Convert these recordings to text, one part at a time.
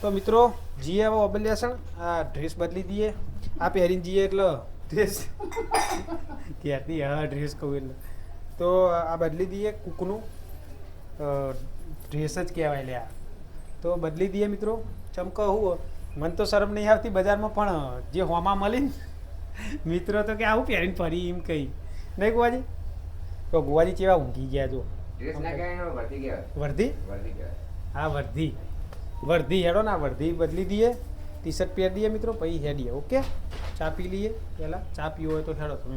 તો મિત્રો જીએ હવે ઓબેલિયાસણ આ ડ્રેસ બદલી દઈએ. આ પહેરીને જઈએ એટલે ડ્રેસ ક્યાંથી હા ડ્રેસ કહું એટલે તો આ બદલી દઈએ. કૂકનું ડ્રેસ જ કહેવાય લે આ. તો બદલી દઈએ મિત્રો. ચમકો હું મને તો શરમ નહીં આવતી બજારમાં, પણ જે હોમાં મળી ને મિત્રો તો કે આવું પહેરીને ફરી એમ કહી નહીં ગોવાજી. તો ગોવાજી કેવા ઊંઘી ગયા જો. વર્ધી હા વર્ધી વર્ધી હેડો ના વર્ધી બદલી દઈએ. ટી શર્ટ પહેરી દઈએ મિત્રો, પછી હેડીએ. ઓકે ચા પી લઈએ પહેલાં. ચા પીવો હોય તો હેડો તમે.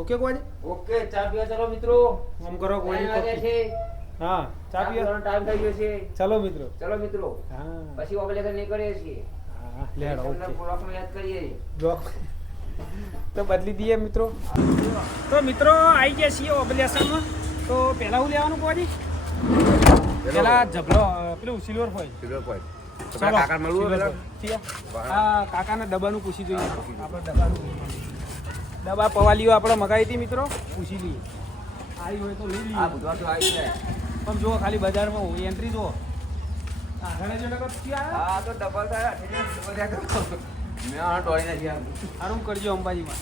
ઓકે ગોવાજી ઓકે ચા પીવા ચાલો મિત્રો. આમ કરો ગોવાજી. હા ચા પીવા ટાઈમ થઈ ગયો છે. ચલો મિત્રો. ચલો મિત્રો હા પછી ઓબલેશન નહીં કરીએ છીએ. હા લેડો ઓકે બ્લોકમાં યાદ કરીએ. બ્લોક તો બદલી દઈએ મિત્રો. તો મિત્રો આવી ગયા છીએ ઓબલેશનમાં. તો પહેલાં શું લેવાનું ગોવાજી? પેલા જબલો પેલું સિલ્વર હોય. કાકા મળવું હા કાકાના ડબ્બાનું પૂછી જોઈએ આપણે. ડબ્બાનું ડબ્બા પવાલીઓ આપણે મગાવી હતી મિત્રો, પૂછી લઈએ. આવી હોય તો લઈ લઈએ. આ બુધવાર તો આવી જાય. પણ જુઓ ખાલી બજારમાં હોય એન્ટ્રી જુઓ. આગળ જો નકર ક્યાં હા તો ડબલ થાય. મેં ટોળી નથી સારું કરજો અંબાજીમાં.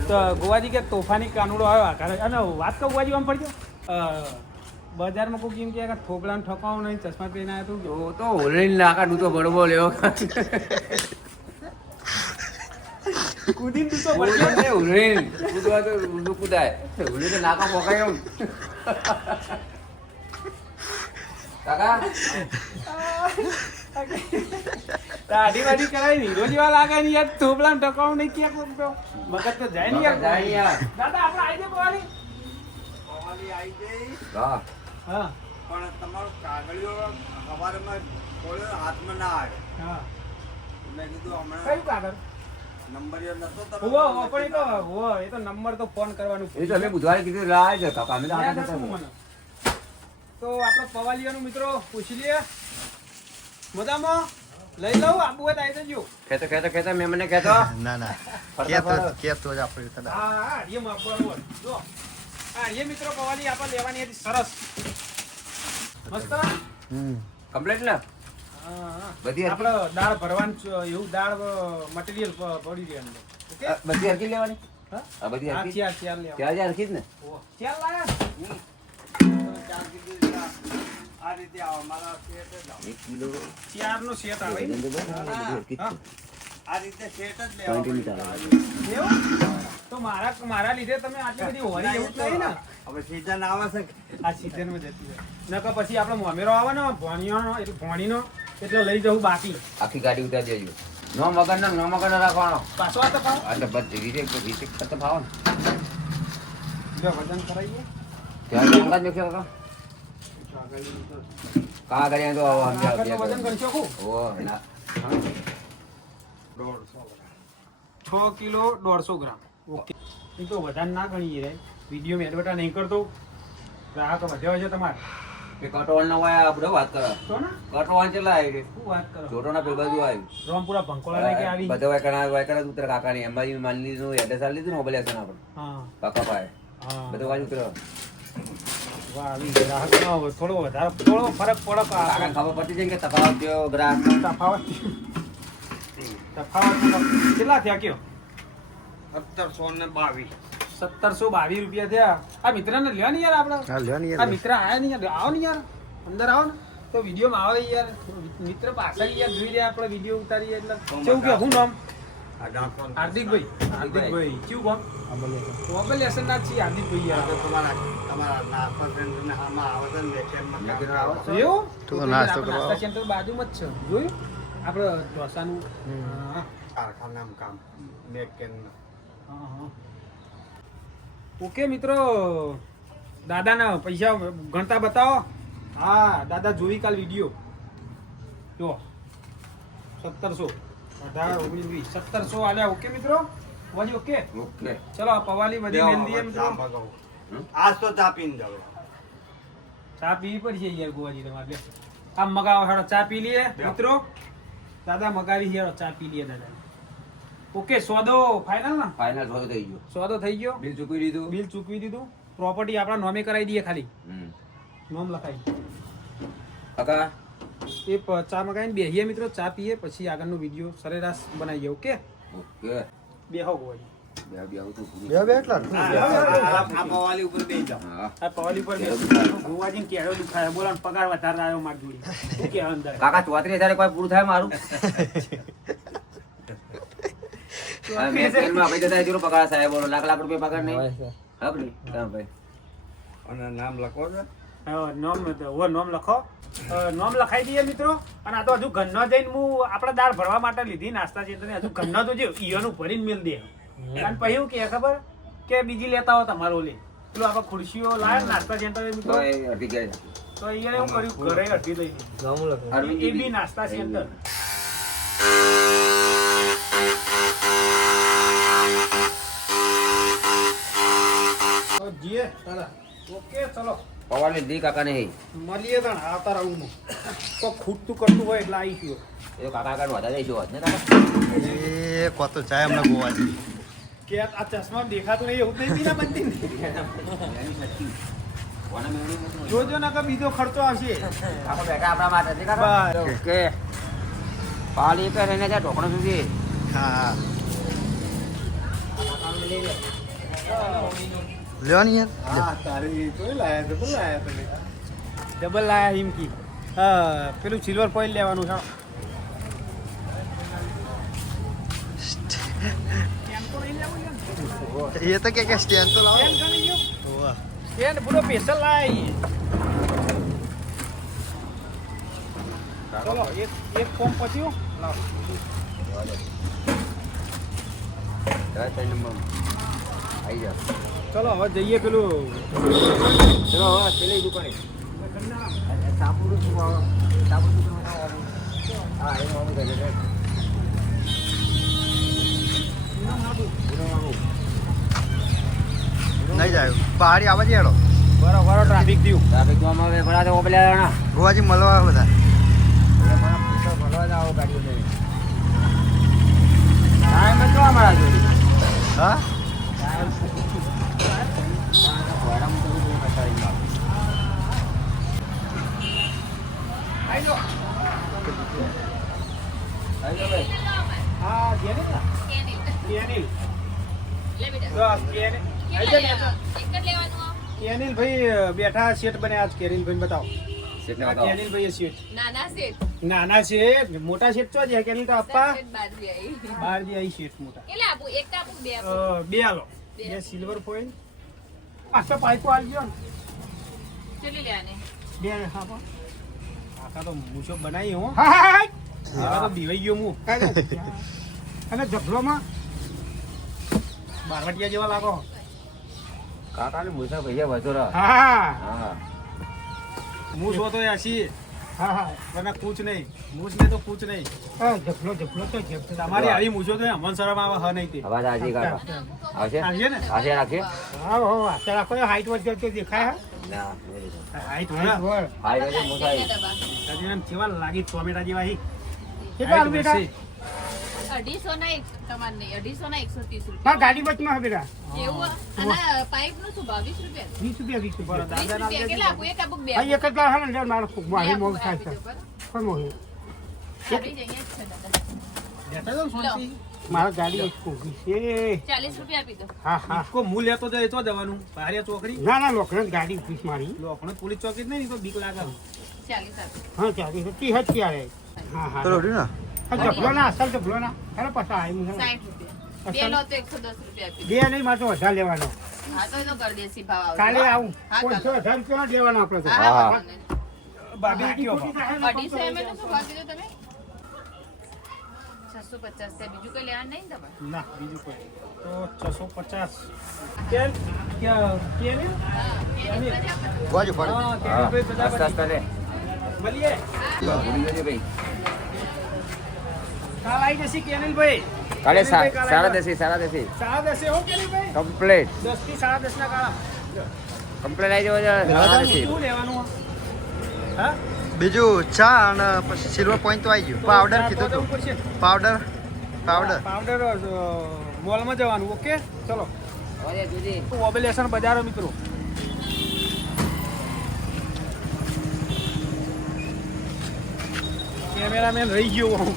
તો તો ગોવાજી કે તોફાની કાનુડો આવ્યો આખરે. અને વાત કહું ગોવાજી આમ પડજો બજારમાં કોઈ કેમ કે થોકડાને ઠકાવું નહીં, ચશ્મા પહેરીને આવ્યો તું તો હોલરી નાકા તો બરોબર લેવો. કૂદીને તું તો હોલરી કૂદવા તો ઊંધું કૂદાય. હોલરી તો નાકા પોકાય એમ. કાકા દાઢી વાઢી કરાવી નહીં રોજ એવા લાગે ને યાર. થોપડાને ઠકાવું નહીં ક્યાંક મગજ તો જાય ને યાર. જાય યાર. દાદા આપણે આવી જાય પવાલી. હા હા પણ તમારો કાગળિયો સવારમાં થોડો હાથમાં ના આવે. હા મેં કીધું હમણાં કયું કાગળ? નંબર નતો હોવો પણ એ તો નંબર તો ફોન કરવાનું. એ તો અમે બુધવારે કીધું લાય છે કાકા. અમે તો યાદ આટા હતું નતા. મને. તો આપણે પવાલીઓનું મિત્રો પૂછી લઈએ. મજામાં લઈ લઉં આબુ હોય તો આવી જજો. ખેતો મેં મને કહેતો. ના ના ફરતા કેતો જ આપણે કદાચ. હા એ બરાબર જો. હા એ મિત્રો પવાલી આપણે લેવાની હતી સરસ મસ્ત. કમ્પ્લીટ ને હા બધી આપણે દાળ ભરવાનું એવું દાળ મટીરિયલ પડી રહે અંદર. ઓકે બધી હરકી લેવાની. હા આ બધી હા હરકી ચાર લેવા. ત્યાં હરકી જ ને. ઓહો, ચાર લાયા. આ રીતે આવો મારા સેટ જ આવો. 1 કિલો ચારનો સેટ આવે એમ? બધી હરકી જ હા. છે. આ રીતે સેટ જ Continue લેવા ચાલે. એવું? તો મારા લીધે તમે આટલી બધી હોરી એવું જ નહીં ને. હવે સીઝન આવે છે આ સીઝનમાં જતી હોય. નકર પછી આપણો મોમેરો આવે ને ભોણિયાનો એટલે ભોણીનો એટલે લઈ જવું બાકી. આખી ગાડી ઉતારી દેજો. નો મગર નો રાખવાનો. પાછો આ તો પાવ. આ તો બધી રીતે ખતમ ભાવ ને. જો વજન કરાવીએ. ત્યાં અંગાજ મેખ્યો કાકા. કા કરી તો આગળ તો વજન કરી શકું. ઓ ના 6 કિલો 150 ગ્રામ. ઓકે એ તો વધારે ના ગણીએ રે. વિડીયો મેં એડવર્ટાઈઝ નહીં કરતો. ગ્રાહક વધ્યો છે તમારે એ કટોળ ના હોય આપણે વાત કરે. તો ને કટોળ ચેલા આવી શું વાત કરો. જોટોના પેલ બાજુ આવ્યું. રામપુરા ભંકોળા કે આવી. બધા વાયકડા ઉતરે કાકાની અંબાજી માની લીધું એડ્રેસ આલી લીધું ને ઓબલેશન આપણે હા કાકા પાસે હા બધું બાજુ ઉતરે. વાહ આવી ગ્રાહક નો થોડો વધારે થોડો ફરક પડે કાકા ખબર પડતી જાય કે તફાવત કયો ગ્રાહક તફાવત કેટલા થયા કયો? 1722. 1722 રૂપિયા થયા. આ મિત્રને લ્યો ને યાર આપણે. હા લ્યો ને આ યાર. મિત્ર આયા ને યાર. આવો ને યાર અંદર આવો ને તો વિડીયોમાં આવે યાર. મિત્ર પાછળ યાર જોઈ રહ્યા આપણે વિડીયો ઉતારીએ એટલે કેવું કે હું નામ આ ડાકોર હાર્દિકભાઈ. હાર્દિકભાઈ કેવું કોમ ઓબલેશન ના છીએ હાર્દિકભાઈ યાર. તમારા નાસ્તા સેન્ટરને આમાં આવે છે ને વેકેન્ડમાં કામ વેકેન્ડ આવે આવે છે. એવું તો નાસ્તો આપણે કરવા નાસ્તા સેન્ટર બાજુમાં જ છે જોયું આપણે ઢોસાનું. હા કારખાનામાં કામ વેકેન્ડ. હા હા ઓકે મિત્રો દાદાના પૈસા ગણતા બતાવો. હા દાદા જોઈ કાલ વિડીયો જો 1700 18 19 20 1700 આલ્યા. ઓકે મિત્રો વાજી ઓકે ઓકે ચલો આ પવાલી બધી મેલ દઈએ મિત્રો. આજ તો ચા પીને જાવ. ચા પીવી પડશે યાર ગોવાજી તમારે લે. આમ મગાવો હાડો ચા પી લઈએ મિત્રો. દાદા મગાવી હેડો ચા પી લઈએ દાદા. ઓકે સોદો ફાઇનલ ને? ફાઇનલ સોદો થઈ ગયો. સોદો થઈ ગયો. બિલ ચૂકવી દીધું. બિલ ચૂકવી દીધું. પ્રોપર્ટી આપણા નોમે કરાવી દઈએ ખાલી. હમ. નોમ લખાઈ. કાકા ચા મગાવીને બેહીએ મિત્રો, ચા પીએ પછી આગળનો વિડીયો સરેરાશ બનાવીએ. ઓકે ઓકે બેહો ગોવાજી. બે આવું તું ભૂલી બે એટલા આ પવાલી ઉપર બેસી જાઓ. હા આ પવાલી પર ગોવાજીને કેળો દુખાય બોલો ને પગાર વધારે આવ્યો માર જોડી. શું કહેવાય અંદર? કાકા 34,000 કોઈ પૂરું થાય મારું હા, મેં ટ્રેનમાં આપી દેતા એટલો પગાર સાહેબ બોલો લાખ રૂપિયા પગાર નહીં હા ભાઈ હા ભાઈ અને નામ લખો છો નોમ લખો. નોમ લખાઈ દઈએ મિત્રો. અને આ તો હજુ ઘરનો જઈને હું આપણે દાળ ભરવા માટે લીધી નાસ્તા છે હજુ ઘરનો તો જે ઈયોનું ભરીને મેલ દે. અને પછી એવું કે ખબર કે બીજી લેતા હો તમારો લે પેલું આપણે ખુરશીઓ લાવે નાસ્તા સેન્ટર મિત્રો. તો એ અઢી ગયા તો અહીંયા એવું કર્યું ઘરે અડધી લઈ લીધી. એ બી નાસ્તા સેન્ટર. તો જીએ ચાલો. ઓકે ચલો પવારને દી કાકા નહીં મળીએ તણ આવતા રાઉન્ડમાં. કોઈ ખૂટતું કરતું હોય એટલે આવીશું. એ કાકા આગળ વધારે દઈશું હોત ને કાકા એ કોતો જાય હમણાં ગોવાજી. કે આ ચશ્મા દેખાતું નહીં એવું જ નહીં પીના બનતી ને. કોને મેળવી નથી જોજો નકર બીજો ખર્ચો આવશે. કાકા બેઠા આપણા માટે નથી કાકા બસ. ઓકે પાલી પર એને જા ઢોકણો સુધી હા લ્યો ને યાર હા તારી કોઈ લાયા તો પણ લાયા તમે ડબલ લાયા હિમકી. હા પેલું સિલ્વર ફોઇલ લેવાનું છે. એ તો કે સ્ટેન્ડ તો લાવો. સ્ટેન્ડ પૂરો સ્પેશિયલ લાયા. ચલો એક ફોર્મ પત્યું લાવો. ત્રણ નંબર આવી જા ચલો હવે જઈએ પેલું ચલો હવે પેલી દુકાને સાપુડું શું આવે સાપુડું શું આવે હા એ મામું થાય છે નહીં જાય પહાડી આવવા જેડો બરાબર ટ્રાફિક થયું. ટ્રાફિક તો આમાં ભરા તો ઓબલ્યા ગોવાજી મળવા બધા ભરવા જાઓ ગાડીઓ લઈને ટાઈમ જ જોવા મળે છે હા હા જેનિલ ના જેનિલ. બસ કેનિલ. આઈ જા બેઠા. કેનિલ ભાઈ બેઠા શેઠ બને આજ. કેનિલ ભાઈ બતાવો. આ કેનિલ ભાઈ શેઠ નાના શેઠ મોટા શેઠ ચો છે કેનિલ તો આપા બહાર જે આવી શેઠ મોટા. બે આલો બે સિલ્વર ફોઇલ પાછો પાઇપો આલજો ને બે હા આખા તો મૂછો બનાવી હો. હા તો દીવાઈ ગયો હું. અને જભલોમાં બારવટિયા જેવા લાગો. કાકાને મૂછા ભૈયા વધુ રહે હા હા મૂછ હો તો એસી. હા હા વરના કૂચ નહીં. મૂછ ને તો કૂચ નહીં. જભલો જભલો તો તમારી આવી મૂછો તો અમન શરમ આવે હ નહીં તે. અવાજ આજે કાકા આવશે આવશે ને? આવશે રાખીએ હા હો અત્યારે આખો હાઈટ વધે તો દેખાય. ના હાઈટ હાઈ વાગે મૂછાઈ હજી એમ કેવા લાગી ટોમેટા જેવા હી. કેટલા આલુ બેટા? 250 ના તમારે નહીં 250 ના 130 હા રૂપિયા ગાડી વચમાં હે બેટા એવું અને પાઇપ નું શું 22 રૂપિયા 20 રૂપિયા 20 બરાબર. રૂપિયા દાદા કેટલા આપું એક આપું બે હા એક જ લાવ હે ને મારો મારી મોગ થાય છે કોઈ મોગ આપી જઈએ છે દાદા લેતા જાઓ ને શાંતિ. મારા ગાડી એક કોગી છે 40 રૂપિયા આપી દો હા હા ઈકો હું લેતો જાય તો જવાનું ભારે ચોકડી. ના ના લોખંડ ગાડી પીસ મારી લોખંડ પોલીસ ચોકી જ નહીં તો બીક લાગે. 40 આપી હા ચાલી હતી હતી યાર હા હા ચલો ને હા જબલો ના અસલ જબલો ના અરે પાછા આવી હું 60 રૂપિયા બે નો તો 110 રૂપિયા આપી બે નહીં મારે તો વધારે લેવાનો દો હા તો એનો કરદેશી ભાવ આવશે કાલે આવું હા, 500 રૂપિયા લેવાનો આપણે તો હા હા. હા બાબી કયો ભાવ? 250 ml નું શું ભાવ કીધું તમે 650 છે બીજું કઈ લેવાનું નહીં ને તમારે ના બીજું કોઈ તો 650. કેમ કેમ હા એની પછી આપણે ગોવાજી ફળ હા હા કેમ ભાઈ બધા આસ્તા આસ્તા લે મળીએ. ભૂલી જજો ભાઈ કાલ આવી જશે કેનિલભાઈ. કાલે કેનિલભાઈ કાલ સાડા આવ્યા. દસે સાડા દસે સાડા દસે હો કેનિલભાઈ. કમ્પ્લેટ 10 થી સાડા 10 ના ગાળા. કમ્પ્લેટ આવી જવો સાડા દસે શું લેવાનું આ? હા બીજું ચા અને પછી સિલ્વર પોઈન્ટ તો આવી ગયું પાવડર કીધું જવું તું પડશે ને? પાવડર પાવડર પાવડર મોલમાં જવાનું. ઓકે ચલો અરે જુદી ઓબેલેશન બજારો મિત્રો. કેમેરામેન રહી ગયો હું.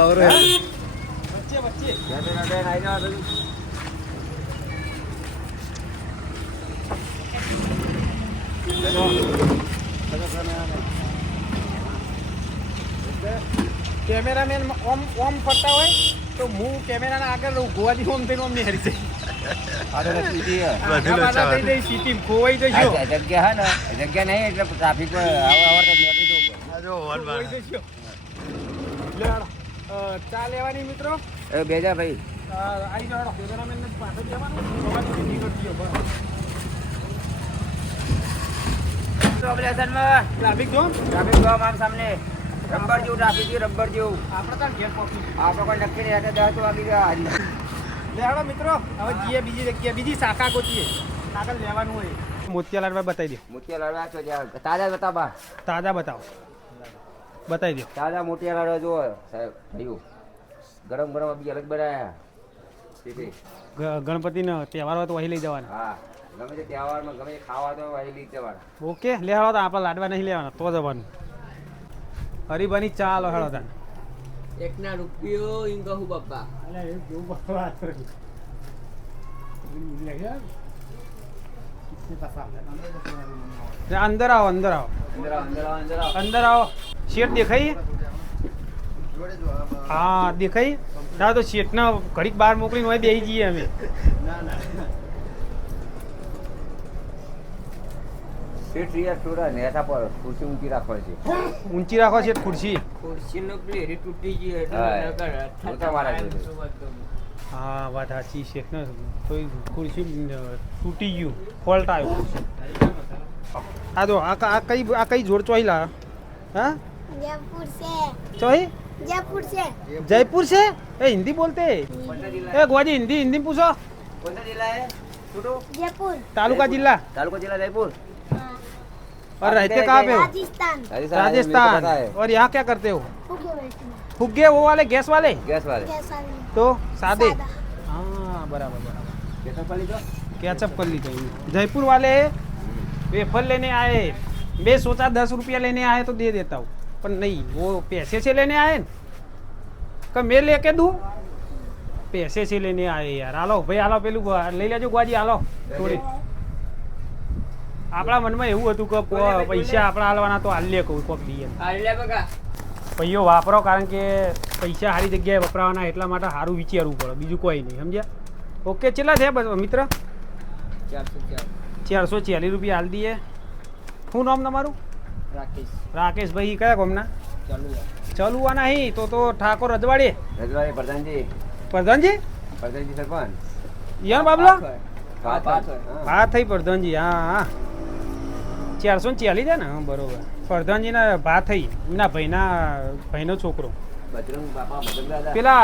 આવરે વચ્ચે વચ્ચે કેમેરામેન આવી જાવ બધું. કેમેરામેન ઓમ ઓમ ફરતા હોય તો હું કેમેરાના આગળ રહું ગોવાજી ઓમ થઈને ઓમ નહીં હરી જાય. આ તો સીધી હે. બધું આના થઈ લોચાવાનું. જાય સીટી ખોવાઈ જશો. આ જગ્યા હે ને જગ્યા નહીં એટલે ટ્રાફિક પર આવડતા નીકળી જવું પડે. આ જો હોર્ન ખોવાઈ મારે. જશો. લે હાલો. ચા લેવાની મિત્રો એ બેજા ભાઈ આવી જાઓ કેમેરામેન ને પાછળ જવાનું ગોવાજી સીટી કરતી હોય. ટ્રાફિક જો ટ્રાફિક જોવા આમ સામને રબર જેવું ટ્રાફિક છે રબર જેવું. આપણે ત્યાં ઘેર પહોંચી આપણે કોઈ નક્કી નહીં એટલે 10 વાગી ગયા હારી. લે હાલો મિત્રો હવે જઈએ બીજી જગ્યાએ બીજી શાખા ગોતીએ આગળ લેવાનું હોય. મોતિયાલાલ બતાવી દો મોતિયા લાડવા છો જ્યાં તાજા બતાવા તાજા બતાવો બતાવી દો. તાજા મોતિયા લાડવા જુઓ સાહેબ થયું ગરમ ગરમ બી અલગ બનાયા સીધી. ગણપતિનો તહેવાર હોય તો વહી લઈ જવાના. હા ગમે તે તહેવારમાં ગમે તે ખાવા તો વાળી લઈ જવાના. ઓકે લે હાલો તો આપણે લાડવા નહીં લેવાના તો જવાનું. હરીબાની ચા લો હાલો તાન. એકના રૂપિયો એમ કહું બાપા. અંદર આવો અંદર આવો અંદર આવો, અંદર આવો, અંદર આવો. અંદર આવો. શેઠ દેખાઈ? જોડે જો આ હા દેખાઈ. ના તો શેઠને ઘડીક બહાર મોકલીને હોય બેસી જઈએ અમે. ના ના સીટ યાર થોડા નેતા પર ખુરશી ઊંચી રાખવાની છે. ઊંચી રાખો શેઠ ખુરશી. ખુરશીનો પ્લેટ તૂટી ગયો હા, એટલે મોટા મારા જોડે. હા વાત સાચી શેઠને કોઈ ખુરશી તૂટી ગયું ફોલ્ટ આવ્યો. આ તો આ કઈ જોડ ચોઈલા હા जयपुर से ચોઈ जयपुर से जयपुर से ए हिंदी बोलते કોણસા જિલ્લા ए गुआजी हिंदी हिंदी में पूछो કોણસા જિલ્લા હે છોટો जयपुर तालुका जिला तालुका जिला जयपुर हाँ, और रहते कहाँ पे हो राजस्थान राजस्थान और यहाँ क्या करते हो फुगे बैठना फुग्गे वो वाले गैस वाले गैस वाले कैसा नहीं तो सादे सादा। हाँ बराबर बराबर कैसा पाली तो कैचअप कर ली चाहिए जयपुर वाले वेफर लेने आए मैं सोचा 10 रुपया लेने आए तो दे देता हूँ पर नहीं वो पैसे से लेने आए न कि मैं लेके दूँ पैसे से लेने आए यार हालो भाई हालो पेलू લઈ લેજો ગુઆજી હાલો થોડી આપણા મનમાં એવું હતું કે પૈસા આપણા હાલવાના તો હાલ લે કહું કોક દઈએ હાલ્યા બકા. પૈયો વાપરો કારણ કે પૈસા સારી જગ્યાએ વપરાવાના એટલા માટે સારું વિચારવું પડે બીજું કોઈ નહીં સમજ્યા ઓકે કેટલા થયા બસ મિત્ર 404 440 રૂપિયા હાલ દઈએ શું નામ તમારું રાકેશ રાકેશભાઈ કયા ગામના ચાલુ ચલુવા નહીં તો ઠાકોર રજવાડી रजवाड़ी प्रधानजी પ્રધાનજી सरपंच યાર બાબલો बात હા થઈ પ્રધાનજી હા હા 440 છે ને હા બરોબર પ્રધાનજીના ભા થઈ એમના ભાઈનો છોકરો बजरंग बापा बजरंग दादा પેલા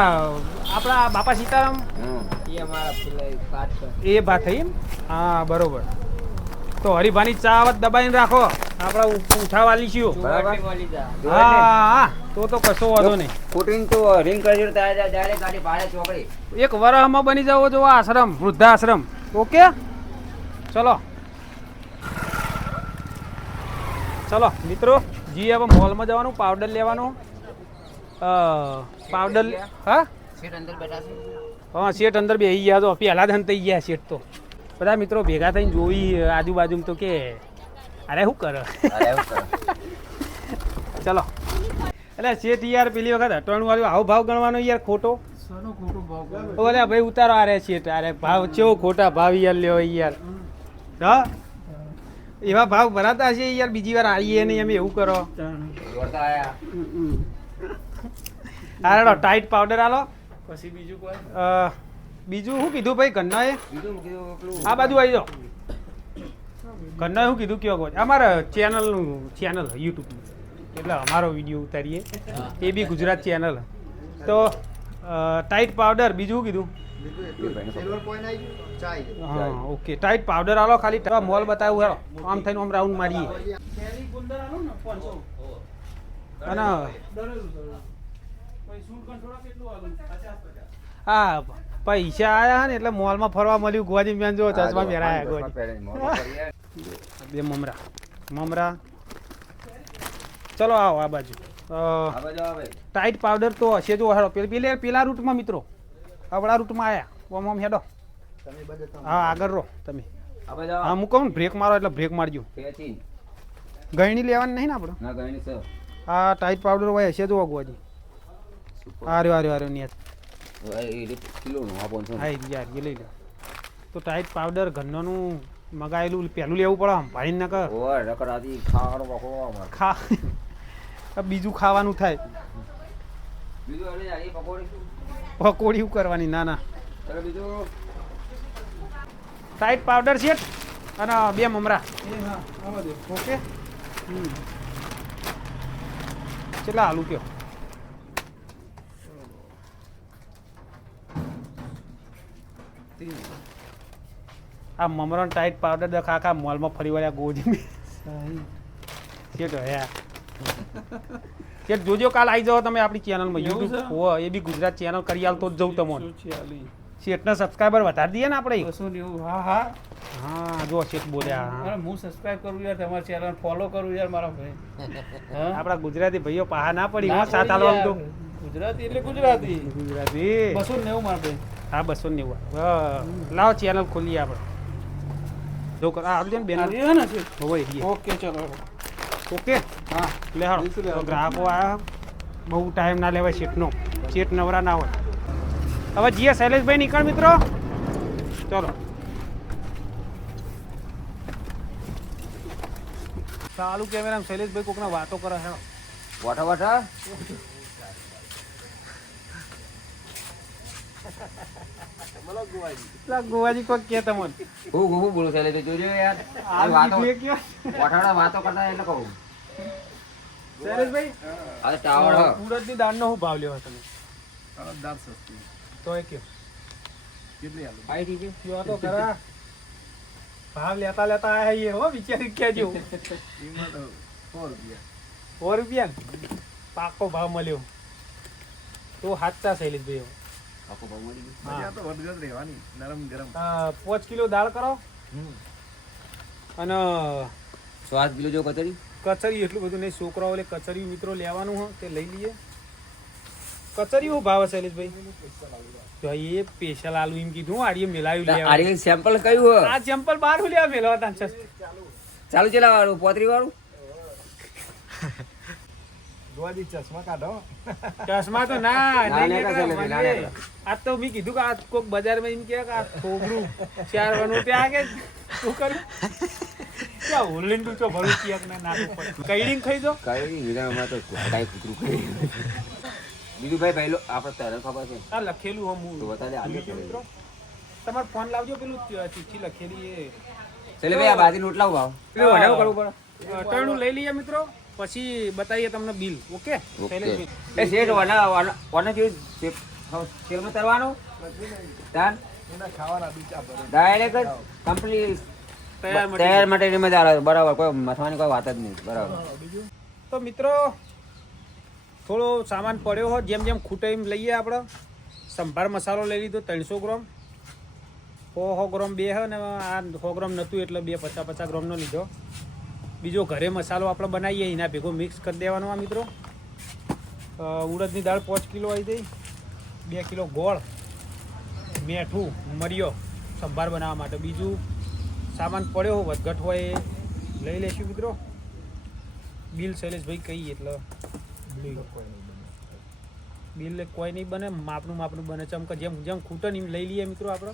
આપણા બાપા સીતારામ એ અમારા પેલા એક વાત કર. એ ભા થઈ એમ હા બરોબર તો હરિભાની ચા આવત દબાઈને રાખો આપણા ઉઠાવાલી છીએ બરાબર. આટલી મળી જા. હા હા તો કશો વાંધો નહીં ફૂટીને તો રિંગ કરી ડાયરેક્ટ ગાડી ભાડે ચોકડી એક વરહમાં બની જવો જો આશ્રમ વૃદ્ધાશ્રમ ઓકે ચલો ચલો મિત્રો જી હવે મોલમાં જવાનું પાવડર લેવાનું પાવડર હા સીટ અંદર બેઠા છે. હા શેઠ અંદર બેસી ગયા તો પહેલા જ થઈ ગયા શેઠ તો બધા મિત્રો ભેગા થઈને જોઈ આજુબાજુમાં તો કે અરે શું કરે અરે એવું કરો. ચલો એટલે શેઠ યાર પેલી વખત અટવાનું વાળું આવો ભાવ ગણવાનો યાર ખોટો ઓલે ભાઈ ઉતારો આ રે શેઠ અરે ભાવ કેવો ખોટા ભાવ યાર લ્યો યાર હા એવા ભાવ ભરાતા હશે યાર બીજી વાર આવીએ નહીં અમે એવું કરો દોડતા આયા હાલો ટાઈટ પાવડર હાલો પછી બીજું કોઈ બીજું શું કીધું ભાઈ ઘરના એ બીજું કીધું પેલું આ બાજુ આવી જાઓ ઘરના શું કીધું કયો કહો અમારા ચેનલ યુટ્યુબ એટલે અમારો વિડીયો ઉતારીએ એ બી ગુજરાત ચેનલ તો ટાઈટ પાવડર બીજું શું કીધું સિલ્વર કોઈન આવી ગયું ચાઈ હા ઓકે ટાઈટ પાવડર આલો ખાલી મોલ બતાવું હેડો આમ થઈને આમ રાઉન્ડ મારીએ અને હા પૈસા આયા ને એટલે મોલમાં ફરવા મળ્યું ગોવાજી મેન જો ચશ્મા પહેરાયા ગોવાજી બે મમરા ચલો આવો આ બાજુ આ બાજુ આવે ટાઈટ પાવડર તો હશે જો હેડો પેલા રૂટમાં મિત્રો આપણા રૂટમાં આયા ઓમ હેડો હા આગળ રહો તમે આ બાજુ હા હું કહું ને બ્રેક મારો એટલે બ્રેક મારજો પેચીન ગયણી લેવાની નહીં ને આપણે ના ગઈ સર આ ટાઈટ પાવડર હોય હશે જો અગવાજી આર્યો નિયત એ કિલો નો આ 500 હા યાર એ લઈ લો તો ટાઈટ પાવડર ઘરનું મગાયેલું પહેલું લેવું પડે ભાઈ ના કર ઓય રકડાથી ખાવાનો બકો અમાર ખા બીજું ખાવાનું થાય બીજું અરે આ પકોડી પકોડી કરવાની ના ચાલો બીજું ટાઈટ પાવડર છે અને 2 મમરા ઓકે કેટલા આલુ કયો આ મમરાનો ટાઈટ પાવડર દેખા આખા મોલમાં ફરી વળ્યા ગોજી છે જોજો કાલ આવી જાઓ તમે આપણી ચેનલમાં યુટ્યુબ હો એ બી ગુજરાત ચેનલ કરી આલ તો જ જવું તમને શેઠના સબસ્ક્રાઈબર વધારી દઈએ ને આપણે 290 હા હા જો શેઠ બોલ્યા હા. હું સબસ્ક્રાઇબ કરું યાર તમારી ચેનલ ફોલો કરું યાર મારા ભાઈ હા આપણા ગુજરાતી ભાઈઓ પાહા ના પડી હો સાત આલવા તો ગુજરાતી એટલે ગુજરાતી ગુજરાતી 290 મારા ભાઈ હા 290 લાવો ચેનલ ખોલીએ આપણે જો કર આ આવજો ને બેન આવ્યો ને છે હોય ઓકે ચલો ઓકે હા લે હાલો તો ગ્રાહકો આયા બહુ ટાઈમ ના લેવાય શેઠનો શેઠ નવરા ના હોય હવે જીએ શૈલેષભાઈ નીકળ મિત્રો ચલો ચાલુ કેમેરામાં શૈલેષભાઈ કોકના વાતો કરે છે વાઠા વાઠા ગોવાજી કોઈ કે તમને હું બોલું ચાલે તો જોજો યાર આ વાતો કીધું એ કયો? વાઠાડા વાતો કરતા એટલે કહું શૈલેષભાઈ આ ટાવર હ ઉડદની દાળનો શું ભાવ લેવો તમે દાળ સસ્તી તો એ કયો કેટલી આલુ આઈ ઠીક છે જો તો ખરા ભાવ લેતા લેતા આયા હો વિચારી કેજો કિંમત 100 રૂપિયા 100 રૂપિયા પાકો ભાવ મળ્યો તો સાચા શૈલેષભાઈ આખો ભાવ મળી ગયો હા. આ તો વડગત રહેવાની નરમ ગરમ 5 કિલો દાળ કરો અને સ્વાદ કિલો જો કતરી કચરી એટલું બધું નહીં છોકરાઓ લે કચરી મિત્રો લેવાનું હોય તે લઈ લઈએ કચરી શું ભાવ હશે શૈલેષભાઈ તો એ સ્પેશિયલ આલુ એમ કીધું આડીએ મેલાયું લેવાનું આરી સેમ્પલ કયું આ ચંપલ બાર હું લેવા મેલવા તા ચાલુ ચલા વાળું પોતરી વાળું ગોવાજી ચશ્મા કાઢો ચશ્મા તો ના ના, નહીં ના, નીકળે, ના, ના, મને. ના. આજ તો મેં કીધું કે આ કોક બજારમાં એમ કે આ થોબરું 4 વાનું ત્યાં કે શું કર્યું ક્યાં હોલીન તું ચો ભરું ક્યાંક ના નાખું પડે કઈડીને ખાઈ દો કઈ વિધાનમાં તો કાંઈ કૂતરું કરી બીજું ભાઈ પહેલો આપણે તને ખબર છે આ લખેલું હમ તો બતા દે આગળ બીજું મિત્રો તમારો ફોન લાવજો પેલું ચિઠ્ઠી લખેલી એ ચલે ભાઈ આ બાજી નોટ લાવ ભાવ પેલું વધારે કરવું પડે ટર્નું લઈ લઈએ મિત્રો પછી બતાવીએ તમને બિલ ઓકે શૈલેષભાઈ. એ શેઠ વાના જેવું શેરમાં તરવાનું તાન એના ખાવાના બીચા પર ડાયરેક્ટ જ કમ્પ્લીટ તૈયાર મટી તૈયાર માટે મજા આવે બરાબર કોઈ મથવાની કોઈ વાત જ નહીં બરાબર તો મિત્રો થોડો સામાન પડ્યો હોય જેમ જેમ ખૂટે એમ લઈએ આપણે સંભાર મસાલો લઈ લીધો 300 ગ્રામ 100 ગ્રામ 2 હે ને આ 100 ગ્રામ નહોતું એટલે 250 ગ્રામનો લીધો બીજો ઘરે મસાલો આપણે બનાવીએ એના ભેગો મિક્સ કરી દેવાનો આ મિત્રો ઉડદની દાળ 5 કિલો આવી ગઈ 2 કિલો ગોળ મેઠું મરિયો સંભાર બનાવવા માટે બીજું સામાન પડ્યો હોય વધઘટ હોય એ લઈ લેશું મિત્રો બિલ શૈલેષભાઈ કહીએ એટલે બિલ કોઈ નહીં બને માપનું બને ચમકે જેમ જેમ ખૂટે ને એમ લઈ લઈએ મિત્રો આપણે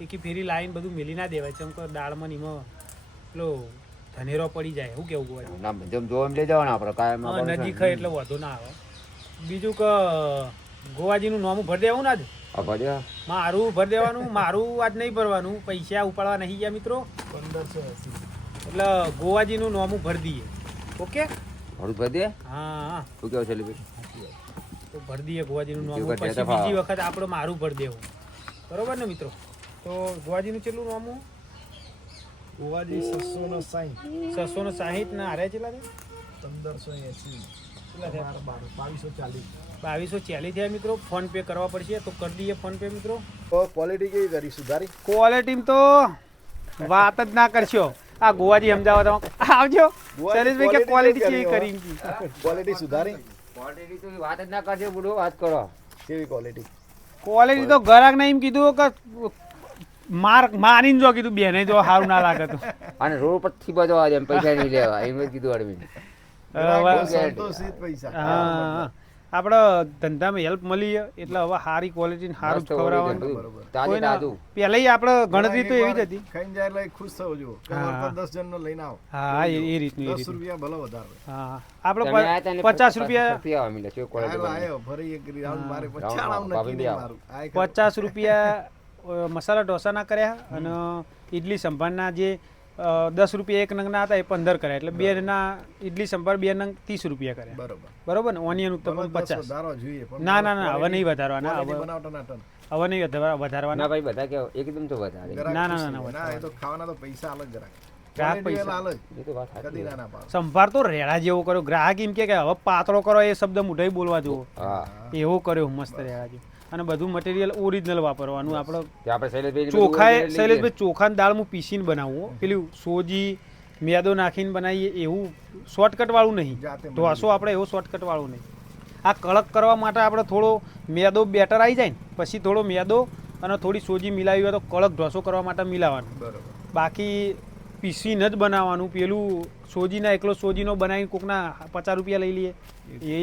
એકી ફેરી લાઈન બધું મેલી ના દેવાય ચમકે દાળમાં ને એમાં પેલો ધનેરો પડી જાય શું કેવું ગોવાય ના જેમ જો એમ લઈ જવાના આપણે કાયમ નજીક હોય એટલે વધુ ના આવે બીજું કે ગોવાજીનું નામું ભરી દેવું ને આજ આ ભર્યા મારું ભરી દેવાનું મારું આજ નહીં ભરવાનું પૈસા ઉપાડવા નહીં ગયા મિત્રો 1580 એટલે ગોવાજીનું નામું ભરી દઈએ ઓકે થોડું ભરી દે હા શું કેવું છે લીબી તો ભરી દઈએ ગોવાજીનું નામું બીજું પછી કઈ બીજી વખત આપણે મારું ભરી દેવું બરોબર ને મિત્રો તો ગોવાજીનું કેટલું નામું ગોવાજી 660 660 ને હારે કેટલા છે 1580 કેટલા થયા? 2240 2240 થયા મિત્રો ફોન પે કરવા પડશે તો કરી દઈએ ફોન પે મિત્રો તો ક્વોલિટી કેવી કરી સુધારી ક્વોલિટી તો વાત જ ના કરશો આ ગોવાજી સમજાવો તમે આવજો શૈલેષભાઈ કે ક્વોલિટી કેવી કરી ક્વોલિટી સુધારી ક્વોલિટી તો વાત જ ના કરજો બુડો, વાત કરો. કેવી ક્વોલિટી? ક્વોલિટી તો ગરાક ને એમ કીધું કે મારીને જો કીધું બેને જો સારું ના લાગે તો અને રોડ પરથી બધો એમ પૈસા નહીં લેવા એમ જ કીધું અરવિંદ. સંતોષિત પૈસા. હા આપણે ધંધામાં હેલ્પ મળી એટલે હવે સારી ક્વોલિટી સારું જ ખવડાવવાનું. તાજે તાજું. પહેલા આપણે ગણતરી તો એવી જ હતી. ખાઈને જાય એટલે ખુશ થવો જો. હા. 10 જણનો લઈને આવો. હા એ રીતનું એ 10 રીતનું. રૂપિયા ભલે વધારે. હા તમે આયા તા આપણે ને 50 રૂપિયા આવવા મળ્યા છે ક્વોલિટી આયો આયો ફરી એક રાઉન્ડ મારે રાઉન્ડ પછાણાવ ભાભી નક્કી બી નહીં આવો. મારું. આ એક 50 રૂપિયા મસાલા ઢોસાના કર્યા અને ઇડલી સંભારના જે 10 રૂપિયા એક નંગના હતા એ 15 કર્યા એટલે બે ના ઇડલી સંભાર 2 નંગ 30 રૂપિયા કર્યા. બરોબર. બરોબર ને ઓનિયન ઉત્તપમ ભલે 10 50. વધારવા જોઈએ પણ ના ના ના હવે નહીં વધારવાના quality હવે બનાવતા ના ટન. હવે નહીં વધારવાના. ના ભાઈ બધા કેવો એકદમ તો વધારે. ગ્રાહક ના, ના, ખુશ ના, થઈ જાય. ના એ તો ખાવાના તો પૈસા અલગ જરાક. ગ્રાહક Quality પૈસા. વાળા અલગ. એ તો વાત સાચી. કદી ના ના પાડો. સંભાર તો રેડા જેવો કર્યો ગ્રાહક એમ કે હવે પાતળો કરો એ શબ્દ મુઢાઈ બોલવા જેવો હા એવો કર્યો મસ્ત રેડા જેવો અને બધું મટીરિયલ ઓરિજિનલ વાપરવાનું આપણે તે આપણે શૈલેષભાઈ શૈલેષભાઈ ચોખાની દાળ હું પીસીને બનાવું પેલું સોજી મેદો નાખીને બનાવીએ એવું શોર્ટકટ વાળું નહીં. જાતે ઢોસો આપણે એવો શોર્ટકટ વાળું નહીં. આ કડક કરવા માટે આપણે થોડો મેદો બેટર આવી જાય ને પછી થોડો મેદો અને થોડી સોજી મિલાવી હોય તો કડક ઢોસો કરવા માટે મિલાવવાનું. બરોબર. બાકી પીસીને જ બનાવવાનું. પેલું સોજીના એકલો સોજીનો બનાવીને કોકના 50 રૂપિયા લઈ લઈએ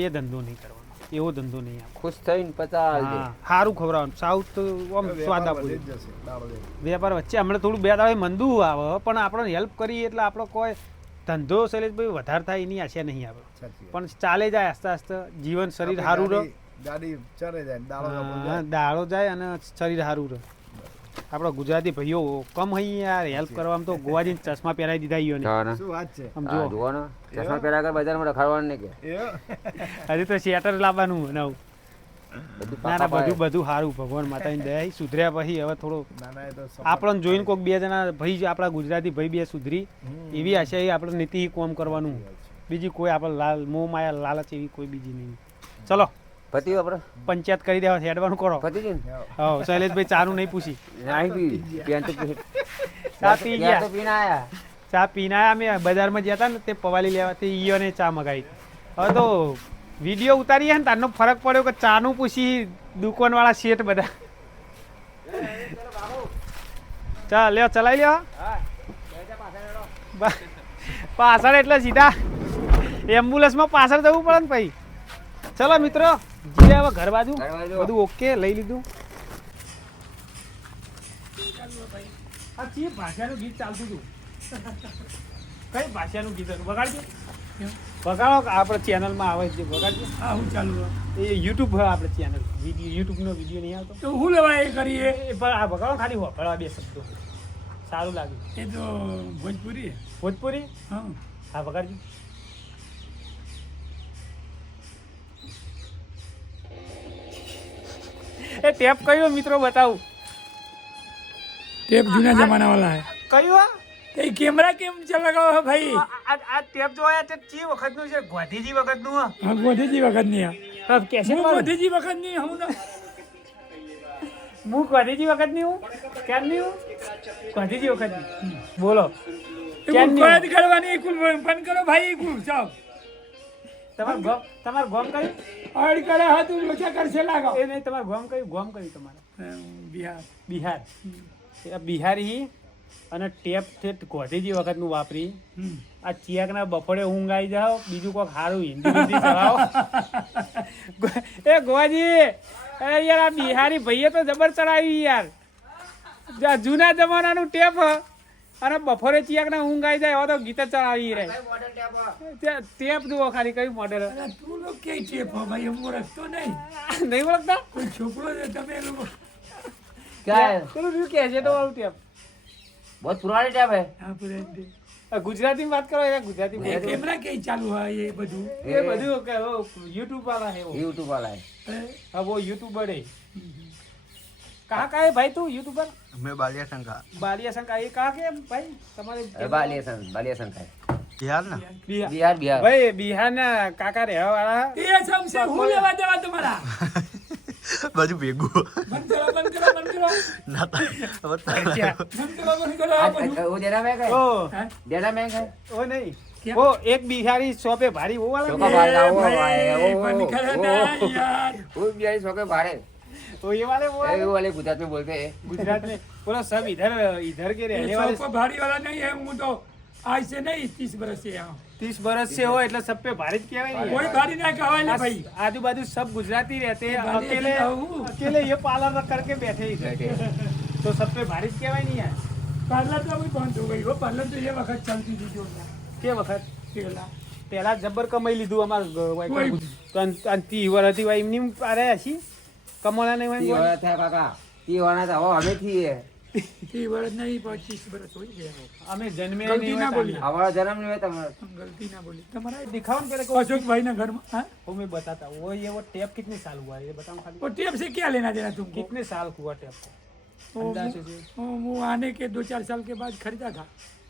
એ ધંધો નહીં કરવાનો. એવો ધંધો નહીં આપણે. ખુશ થઈને 50 હા સારું ખવડાવવાનું. સાઉથ તો આમ સ્વાદ વેપાર આપવું વધી જ જશે. દાડો જાય. વેપાર વચ્ચે હમણાં થોડું 2 દાડે મંદું આવે પણ આપણને હેલ્પ કરીએ એટલે આપણો કોઈ ધંધો શૈલેષભાઈ વધારે થાય એની આશા નહીં આવે સાચી વાત. પણ ચાલે જાય આસ્તે આસ્તે જીવન શરીર સારું રહે. ગાડી ચરે જાય દાડો હા, જાય. દાડો જાય અને શરીર સારું રહે. આપણા ગુજરાતી ભાઈઓ કમ અહીં યાર હેલ્પ કરવામાં તો ગોવાજીને ચશ્મા પહેરાવી દીધા ઈયોને. હા ને શું વાત છે? સમજો હા જુઓ ને ચશ્મા પહેર્યા કર બજારમાં રખાડવાનું નહીં કે એ હજી તો શેટર લાવવાનું નવું. બધું ના ના પાપા બધું સારું ભગવાન માતાની દયા સુધર્યા પછી હવે થોડો ના ના એ તો સપોર્ટ. આપણને જોઈને કોઈક 2 જણા ભાઈ આપણા ગુજરાતી ભાઈ 2 સુધરી એવી આશા એ આપણે નીતિ કોમ કરવાનું. બીજી કોઈ આપણે મોહ માયા લાલચ એવી કોઈ બીજી નહીં. ચલો પતિ આપણે પંચાયત કરી દેવા હેડવાનું કરો. પતિ છે ને હા શૈલેષભાઈ ચાનું નહીં પૂછી નહીં પી પેન તો પી ચા પી પેન તો ગયા. પીને આયા ચા પીને આયા. અમે બજારમાં ગયા હતા ને તે પવાલી લેવા તે ઈયોને ચા મગાવી. હવે તો વિડીયો ઉતારીએ ને તારનો ફરક પડ્યો કે ચાનું પૂછી દુકાનવાળા શેઠ બધા. ચાલ લ્યો ચલાવી લ્યો. પાછળ એટલે સીધા એમ્બ્યુલન્સમાં પાછળ જવું પડે ને ભાઈ. ચલો મિત્રો જઈએ હવે ઘર બાજુ. ઘર બાજુ. બધું ઓકે લઈ લીધું. આ કઈ ભાષાનું ગીત ચાલતું હતું? કઈ ભાષાનું ગીત હતું? વગાડજો. વગાડો આપણે ચેનલમાં આવે છે વગાડજો. હા હું ચાલુ એ યુટ્યુબ આપણે ચેનલ વિડીયો યુટ્યુબનો વિડીયો નહીં આવતો તો હું લેવા એ કરીએ એ પણ આ વગાડો ખાલી વગાડવા 2 શબ્દો સારું લાગ્યું. એ તો ભોજપુરી ભોજપુરી હા હા વગાડજો. એ ટેપ કયો મિત્રો બતાવું ટેપ જૂના જમાના વાળા હે કયું આ? એ કેમેરા કેમ ચલાવો હે ભાઈ આ ટેપ જો આયા તે ચી વખતનું છે? ગોધીજી વખતનું હા. હા ગોધીજી વખત ની હા કેસેટ હું વાળું? ગોધીજી વખત ની હું ના હું ગોધીજી વખતની હું ક્યારની હું ગોધીજી વખતની બોલો એ ક્યારની બંધ હું? કરવાની કુલ બંધ કરો ભાઈ કુલ ચાલ તમારું ગોમ કયું? અડ કરે હા તું લોચા કરશે લાગો એ નહીં તમારું ગોમ કયું તમારે? બિહાર બિહાર. એ બિહારી અને ટેપ છે ગોધીજી વખતનું વાપરી. આ ચિયાકના બફોડે ઊંઘ આવી જાઓ બીજું કોઈક સારું હિન્દી હિન્દી ચલાવો. એ ગોવાજી અરે યાર આ બિહારી ભાઈએ તો જબર ચડાવી યાર. જૂના જમાનાનું ટેપ અને બફોરે ચિયાકના ઊંઘ આવી જાય એવા તો ગીત જ ચડાવી રહે. ટેપ જુઓ ખાલી કયું મોડેલ તું લોકો કે ટેપ હો ભાઈ હું ઓળખતો નહીં નહીં ઓળખતા? કોઈ છોકરો છે તમે લોકો પેલું રહ્યું કેસેટો વાળું ટેપ. બહુ પુરાણી ટેપ હે હા પૂરે ગુજરાતીમાં વાત કરો યાર ગુજરાતી બોલો. કેમેરા કઈ ચાલુ હોય એ બધું એ બધું કે યુટ્યુબ વાળા है वो. યુટ્યુબ વાળા હે हाँ वो यूट्यूबर है. कहाँ का है भाई तू यूट्यूबर? मैं बालिया शंका बालिया शंका ये कहाँ के है भाई तुम्हारे? બાલિયાસન ખાય बिहार ना बिहार. બિહાર भाई बिहार ना काका रहने वाला है. એ સમસે હું લેવા દેવા તમારા बाजू बेगू બંધ કરો બંધ કરો ना बता क्या? બંધ કરો બંધ કરો આ બધું वो देना मैं खाय ओ देना मैं खाय ओ नहीं ઓ એક બિહારી શોપે ભારી ઓ વાળા છોકરા ભારે આવો ભાઈ, ભાઈ, ઓ, બંધ કરે ઓ, ના ઓ, યાર. वो बिहारी छोकरे भारे तो ये वाले वो वो वाले गुजरात में बोलते हैं गुजरात में बोलो सब इधर के रहने ये वाले सबको भारी वाला नहीं है, હું તો आज से नहीं 30 बरस से यहाँ 30 बरस से हो એટલે सब पे भारी જ કહેવાય ને कोई भारी ना कहावे ले भाई आजू बाजू सब गुजराती रहते हैं भारी अकेले ऐसे ना हूँ। अकेले ये पार्लर करके बैठे ही बैठे तो सब पे भारी જ કહેવાય नहीं यार पार्लर तो अभी बंद हो गई हो, पार्लर तो ये वक्त चलती थी जो કે વખત केला પહેલા જબ્બર કમાઈ લીધું અમાર કોઈ- અંતિ વરથી ભાઈ એમની અરે હસી કમોલા નહીં ती હોય वाला था काका ती वाला था वो हमें थी है 30 बरस नहीं 25 बरस हो गया हो। અમે જન્મે ગલતી નહીં ના હોય બોલી. हमारा जन्म नहीं हुआ था हम गलती ना बोली तुम्हारा दिखाओ ना पहले को अशोक भाई ना घर में हाँ? वो मैं बताता हूँ वो ये वो टेप कितने साल हुआ है ये बताओ खाली वो टेप से क्या लेना देना तुमको कितने साल हुआ टेप को वो अंदाज से वो आने के 2-4 साल के बाद खरीदा था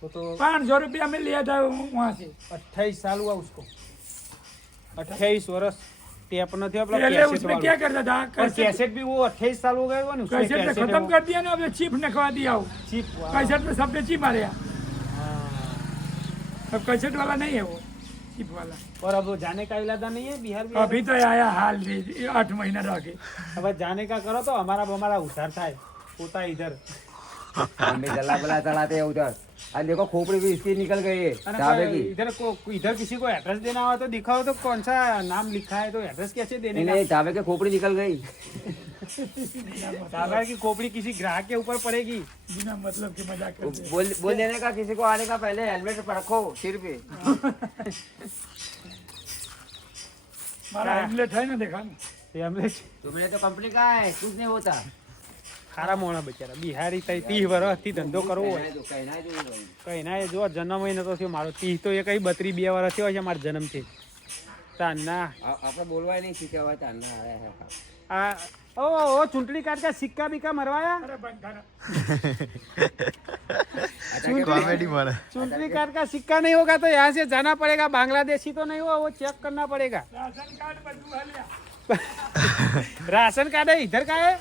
तो 500 रुपया में लिया था वहाँ से 28 साल हुआ उसको 28 वर्ष टेप न थे अपना पहले उसमें क्या करता था और कैसेट भी वो 28 साल हो गए हुआ ना उसमें कैसेट ने कैसेट खत्म कर दिया ना, अब चिप नखवा दिया हो चिप कैसेट में सबने चिप मारे अब कैसेट वाला नहीं है वो चिप वाला और अब जाने का इरादा नहीं है बिहार में अभी तो आया हाल में 8 महीना रह के अब जाने का करो तो हमारा उधार था होता इधर हमें जला बला चलाते हैं उधर और देखो खोपड़ी भी इसकी निकल गई है अरे चाबे की इधर किसी को एड्रेस देना हो तो दिखाओ तो कौन सा नाम लिखा है तो एड्रेस कैसे देने नहीं का नहीं चाबे की खोपड़ी निकल गई सागर की खोपड़ी किसी ग्राहक के ऊपर पड़ेगी बिना मतलब के मजाक वो करते हैं। बोल देने का किसी को आने का पहले हेलमेट पर रखो सिर पे हमारा हेमलेट है ना देखा ना ये हमने तुम्हें तो कंपनी का है कुछ नहीं होता ખારા મોણા બચારા બિહારી તઈ 30 વર્ષથી ધંધો કરવો હોય कहना है जो કઈ ના એ જો જન્મ હોય નતો થયો મારો 30 તો એ કઈ 32 વર્ષ થયો છે મારો જન્મ છે તાના આપણે બોલવાય નહીં શીખ્યા હોય તારના આયા है આ ओ चुंटड़ी काट का सिक्का बिक्का मरवाया अरे बंद करा कॉमेडी मारा चुंटड़ी कार्ड का सिक्का नहीं होगा तो यहाँ से जाना पड़ेगा बांग्लादेशी तो नहीं हुआ वो चेक करना पड़ेगा राशन कार्ड बदलू लिया राशन कार्ड है इधर का है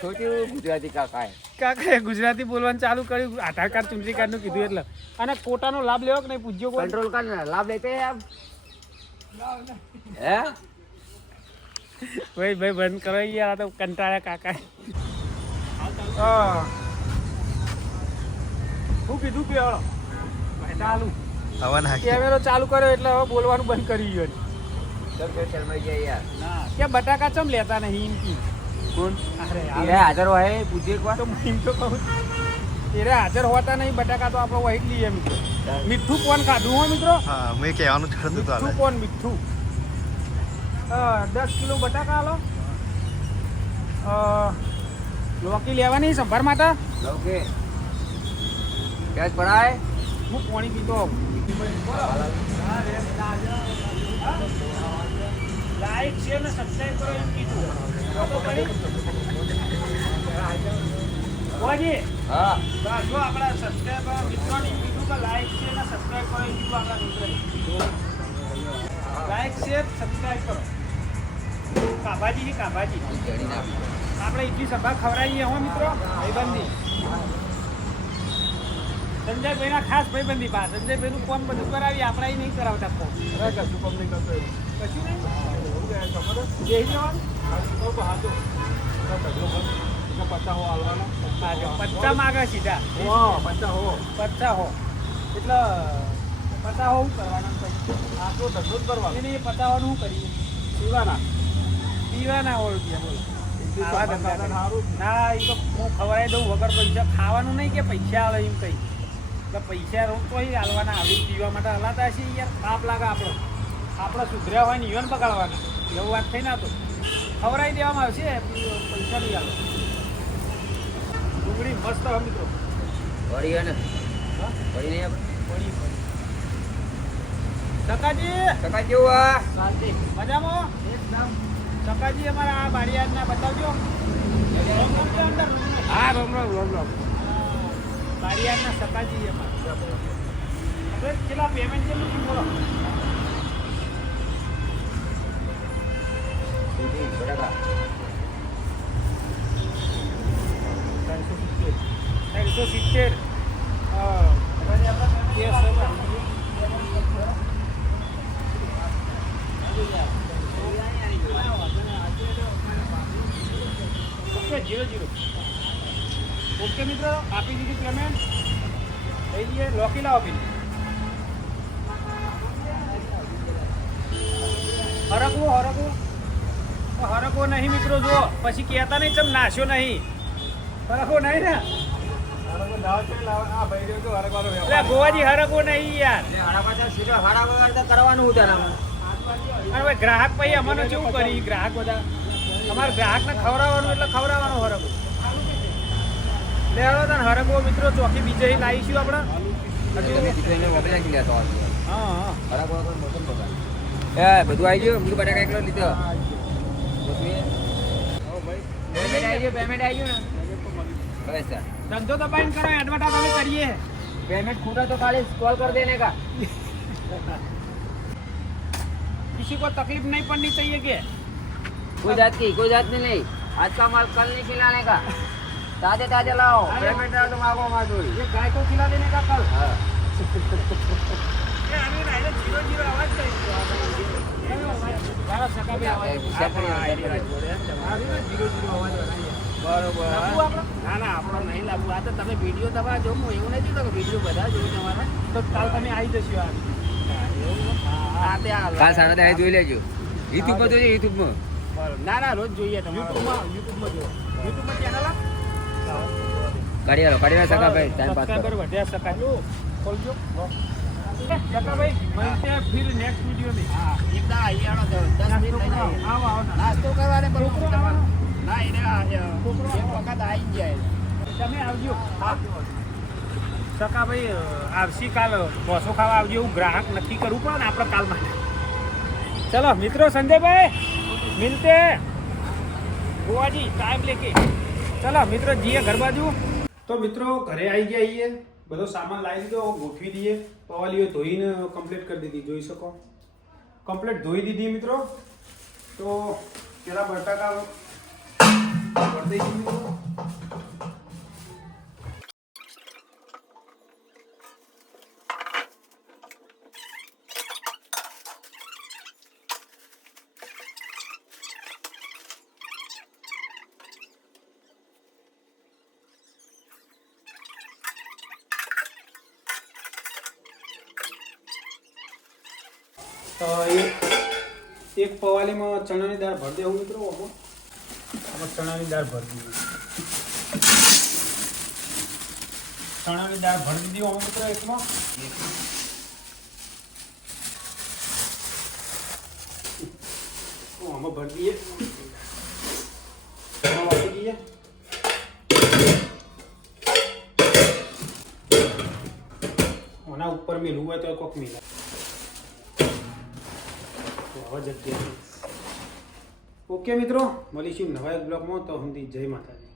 छोटी गुजराती काका है કાકા ગુજરાતી બોલવાનું ચાલુ કર્યું આધાર કાર્ડ ચૂંટણી કાર્ડનું કીધું એટલે અને કોટાનો લાભ લેવો કે નહીં પૂછજો કોઈ कंट्रोल का लाभ लेते हैं आप हैं ભાઈ ભાઈ બંધ કરો યાર આ તો કંટાળ્યા કાકા હા હું કીધું કે હળો ચાલુ હવા નાખી કેમેરો ચાલુ કર્યો એટલે હવે બોલવાનું બંધ કરી ગયો सब जो शर्मा गया यार કે બટાકા ચમ લેતા નહીં એમ કી कौन અરે ये हाजिर हुआ है पूछिए एक बार તો હું એમ તો કહું એરે હાજર હોતા નહીં બટાકા તો આપણે વહી જ લઈએ મિત્રો મીઠું કોણ ખાધું હો મિત્રો હા મેં કહેવાનું જ હતું તો મીઠું કોણ મીઠું 10 કિલો બટાકા આલો લોકી લેવાની સંભાર માટે ओके कैश पड़ा है હું પાણી પીતો લાઈક શેર ને સબસ્ક્રાઇબ કરો એમ કીધું તો પડી ઓજી हाँ જો આપણા સબસ્ક્રાઇબર મિત્રોને કીધું કે લાઈક શેર ને સબસ્ક્રાઇબ કરો એમ કીધું આપણા મિત્રોને લાઈક શેર સબસ્ક્રાઇબ કરો કાભાજી કાભાજી આપણે ઇડલી સભા ખવડાવીએ હો મિત્રો ભાઈબંધી સંજયભાઈના ખાસ ભાઈબંધી પા સંજયભાઈનું કોમ બધું કરાવીએ આપણે અહીં નહીં કરાવતા કોમ કશું કોમ નહીં કરતો કશું નહીં બેસી જવાનું પત્તા માગે સીધા પત્તા હો એટલે પત્તા હો શું કરવાના આટલો ધંધો જ કરવાનો એને એ પતાવાનું શું કરીએ પીવાના હોય રૂપિયા બોલો આવા ધંધા ના એ તો હું ખવડાવી દઉં વગર પૈસા ખાવાનું નહીં કે પૈસા આવે એમ કંઈ એટલે પૈસા રોજ તો હાલવાના આવી પીવા માટે હલાતા છીએ યાર પાપ લાગે આપણે સુધર્યા હોય ને ઈવન બગાડવાના એવું વાત થઈ ના તો ખવડાવી દેવામાં આવશે પૈસા નહીં આવે ડુંગળી મસ્ત હોય મિત્રો बड़ी है ना बड़ी नहीं है પડી સકાજી काका क्यों हुआ શાંતિ મજામાં એકદમ સકાજી અમારા આ બારિયાદના બતાવજો हाँ रोम रोम બારિયાદના સકાજી અમારા હવે કેટલા પેમેન્ટ છે શું બોલો बड़ा 370 કેસ 0-0. ઓકે મિત્રો, આપી દીધી પેમેન્ટ. લઈ લઈએ, લોકી લાવો પેલી. હરકવો નહીં મિત્રો, જુઓ પછી કહેતા નહીં ચમ નાશ્યો નહીં. હરકવો નહીં ને એટલે ગોવાજી હરકવો નહીં યાર. હાડા પાછા સીધા હાડા વગર તો કરવાનું હતું આમાં. અને ભાઈ ગ્રાહક પછી અમને કેવું કરી ગ્રાહક બધા અમારે ગ્રાહકને ખવડાવવાનું એટલે ખવડાવવાનો હરકવો. લે હળો તને હરકવો મિત્રો ચોકી બીજે લાવીશું આપણે. એને મોકલી નાખી લેતો હા હાડા વગર મોકલ બગાડ. એ બધું આવી ગયું બધું બટાકા એકલો લીધો. પેમેન્ટ આવી ગયું ને બસ સર. ધંધો દબાઈને કરો, એડવર્ટાઈઝ અમે કરીએ. पेमेंट खुदा तो खाली कॉल कर देने का. किसी को तकलीफ नहीं पड़नी चाहिए क्या? कोई जात नहीं. आज का माल कल नहीं खिलाने का. ताजे ताजे लाओ. पेमेंट तो मांगो माधुरी. ये गाय को खिला देने का कल. हाँ. ये अभी राइडर 0-0 आवाज करी. મારા સકા બે આવાજ. બરોબર. ના ના આપણો નહીં લાવવું. આ તો તમે વિડીયો તમારા જો હું એવું નથી તો કે વિડીયો બધા જોયું તમારા તો કાલ તમે આવી જશો આ. કાલ 10:30 જોઈ લેજો. યુટ્યુબ પર જોઈએ યુટ્યુબ માં. ના ના રોજ જોઈએ તમે યુટ્યુબમાં જો. યુટ્યુબમાં ચેનલ કાઢી આલો સકા ભાઈ ટાઈમ પાસ સબસ્ક્રાઇબર વધ્યા સકા જો ખોલજો. સકા ભાઈ મળતે ફિર નેક્સ્ટ વિડિયો में. હા એકદા આયાનો 10 મિનિટ લઈને આવો નાસ્તો કરવાને બરોબર તમારો. ના એને એક વખત આવી જાય તમે આવજો. હા સકા ભાઈ આવશી કાલ ઢોસો ખાવા આવજો. એવું ગ્રાહક નક્કી કરવું પડે ને આપણે કાલ માટે. ચલો મિત્રો સંજયભાઈ મિલતે ગોવાજી ટાઈમ લેકે. ચલો મિત્રો જઈએ ઘર બાજુ. તો મિત્રો ઘરે આવી ગયા છીએ. બધો સામાન લાવી દીધો, ગોઠવી દઈએ. પવાલીઓ ધોઈને કમ્પ્લીટ કરી દીધી, જોઈ શકો કમ્પ્લીટ ધોઈ દીધી મિત્રો. તો પેલા બટાકા ભરી દઈએ મિત્રો. એક પવાલીમાં ચણાની દાળ ભરી દેવું મિત્રો. આમાં ચણાની દાળ ભરી દીધી. ચણાની દાળ ભરી દીધી આમાં મિત્રો એકમાં. આમાં ભરી દઈએ. આમાં વાળી દઈએ. આના ઉપર મેલું હોય તો કોક મિલા. ઓકે મિત્રો મળીશું નવા એક બ્લોગમાં. તો સુધી જય માતાજી.